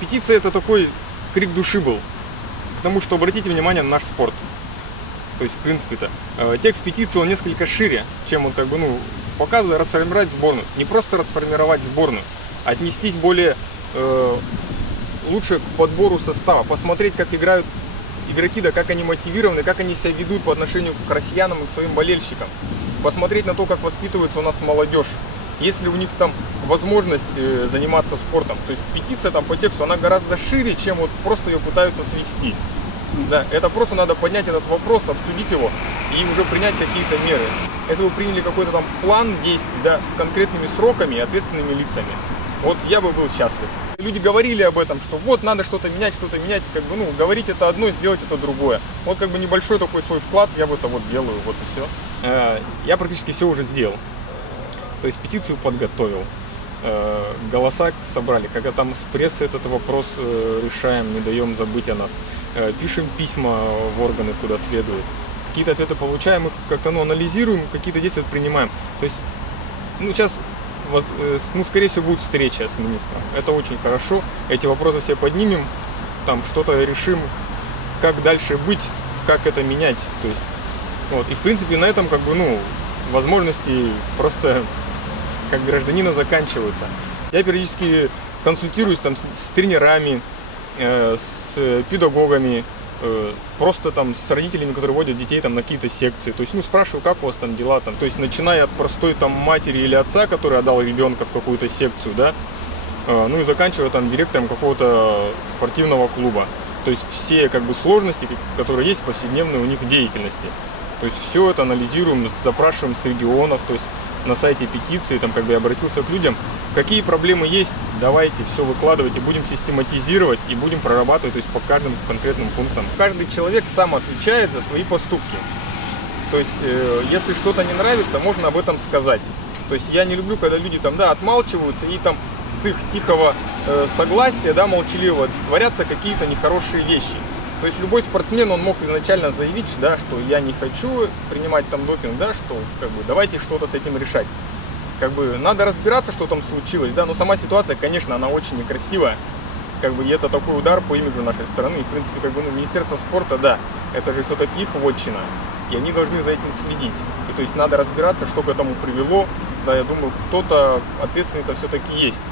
петиция это такой крик души был. К тому, что обратите внимание на наш спорт. То есть, в принципе-то, текст петиции, он несколько шире, чем он показывает расформировать сборную. Не просто расформировать сборную, а отнестись более лучше к подбору состава, посмотреть, как играют игроки, да, как они мотивированы, как они себя ведут по отношению к россиянам и к своим болельщикам. Посмотреть на то, как воспитывается у нас молодежь. Есть ли у них там возможность заниматься спортом. То есть петиция там по тексту, она гораздо шире, чем вот просто ее пытаются свести. Да, это просто надо поднять этот вопрос, обсудить его и уже принять какие-то меры. Если вы приняли какой-то там план действий, да, с конкретными сроками и ответственными лицами, вот я бы был счастлив. Люди говорили об этом, что вот надо что-то менять, говорить это одно, сделать это другое. Вот небольшой такой свой вклад я в это вот делаю, вот и все. Я практически все уже сделал. То есть петицию подготовил, голоса собрали, когда там с прессой этот вопрос решаем, не даем забыть о нас. Пишем письма в органы, куда следует. Какие-то ответы получаем, их как-то анализируем, какие-то действия принимаем. То есть, сейчас, скорее всего, будет встреча с министром. Это очень хорошо. Эти вопросы все поднимем, там что-то решим, как дальше быть, как это менять. То есть, вот. И в принципе на этом возможности просто как гражданина заканчиваются. Я периодически консультируюсь там с тренерами, с педагогами, просто там с родителями, которые водят детей там на какие-то секции. То есть, спрашиваю, как у вас там дела там. То есть, начиная от простой там матери или отца, который отдал ребенка в какую-то секцию, да, и заканчивая там директором какого-то спортивного клуба. То есть, все сложности, которые есть в повседневной у них деятельности. То есть, все это анализируем, запрашиваем с регионов, то есть, на сайте петиции, там я обратился к людям, какие проблемы есть, давайте все выкладывайте, будем систематизировать и будем прорабатывать, то есть по каждым конкретным пунктам. Каждый человек сам отвечает за свои поступки. То есть, если что-то не нравится, можно об этом сказать. То есть я не люблю, когда люди отмалчиваются и там с их тихого согласия, молчаливого, творятся какие-то нехорошие вещи. То есть любой спортсмен, он мог изначально заявить, что я не хочу принимать там допинг, что давайте что-то с этим решать. Надо разбираться, что там случилось, но сама ситуация, конечно, она очень некрасивая. И это такой удар по имиджу нашей страны. И, в принципе, Министерство спорта, да, это же все-таки их вотчина. И они должны за этим следить. И то есть надо разбираться, что к этому привело. Да, я думаю, кто-то ответственный-то все-таки есть.